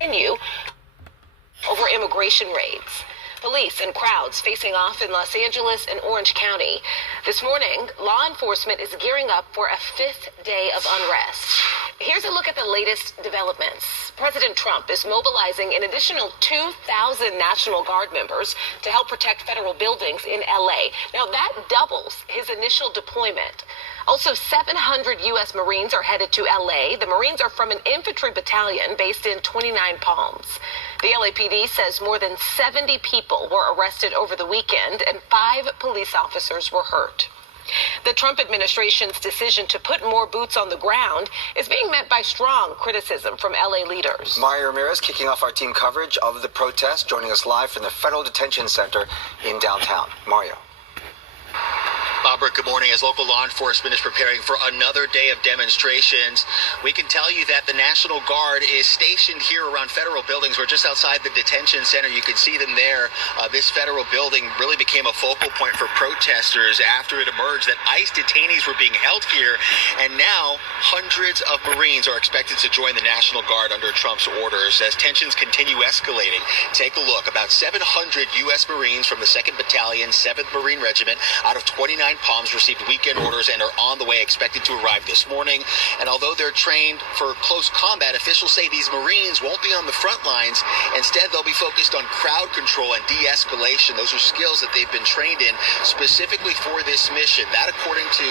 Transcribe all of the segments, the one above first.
continue over immigration raids. Police and crowds facing off in Los Angeles and Orange County. This morning, law enforcement is gearing up for a fifth day of unrest. Here's a look at the latest developments. President Trump is mobilizing an additional 2,000 National Guard members to help protect federal buildings in L.A. Now, that doubles his initial deployment. Also, 700 U.S. Marines are headed to L.A. The Marines are from an infantry battalion based in 29 Palms. The LAPD says more than 70 people were arrested over the weekend and 5 police officers were hurt. The Trump administration's decision to put more boots on the ground is being met by strong criticism from L.A. leaders. Mario Ramirez kicking off our team coverage of the protest, joining us live from the Federal Detention Center in downtown. Mario. Barbara, good morning. As local law enforcement is preparing for another day of demonstrations, we can tell you that the National Guard is stationed here around federal buildings. We're just outside the detention center. You can see them there. This federal building really became a focal point for protesters after it emerged that ICE detainees were being held here. And now hundreds of Marines are expected to join the National Guard under Trump's orders as tensions continue escalating. Take a look. About 700 U.S. Marines from the 2nd Battalion, 7th Marine Regiment out of 29 Palms received weekend orders and are on the way, expected to arrive this morning. And although they're trained for close combat, officials say these Marines won't be on the front lines. Instead, they'll be focused on crowd control and de-escalation. Those are skills that they've been trained in specifically for this mission. That, according to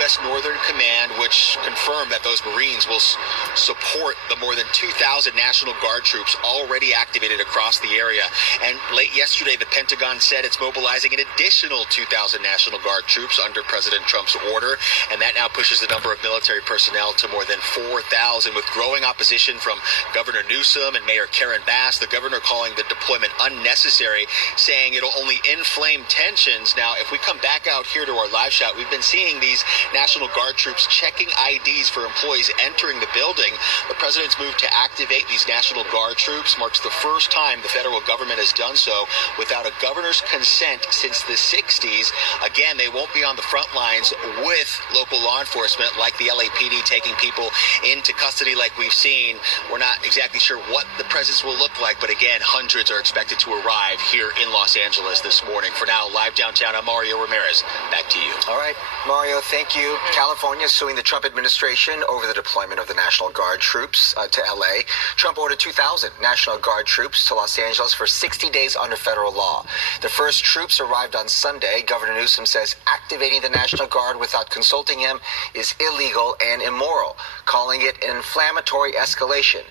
U.S. Northern Command, which confirmed that those Marines will support the more than 2,000 National Guard troops already activated across the area. And late yesterday, the Pentagon said it's mobilizing an additional 2,000 National Guard troops under President Trump's order, and that now pushes the number of military personnel to more than 4,000. With growing opposition from Governor Newsom and Mayor Karen Bass, the governor calling the deployment unnecessary, saying it'll only inflame tensions. Now, if we come back out here to our live shot, we've been seeing these National Guard troops checking IDs for employees entering the building. The president's move to activate these National Guard troops marks the first time the federal government has done so without a governor's consent since the 60s. Again, they won't be on the front lines with local law enforcement like the LAPD taking people into custody like we've seen. We're not exactly sure what the presence will look like, but again, hundreds are expected to arrive here in Los Angeles this morning. For now, live downtown, I'm Mario Ramirez. Back to you. All right, Mario, thank you. California suing the Trump administration over the deployment of the National Guard troops to L.A. Trump ordered 2,000 National Guard troops to Los Angeles for 60 days under federal law. The first troops arrived on Sunday. Governor Newsom says activating the National Guard without consulting him is illegal and immoral, calling it an inflammatory escalation.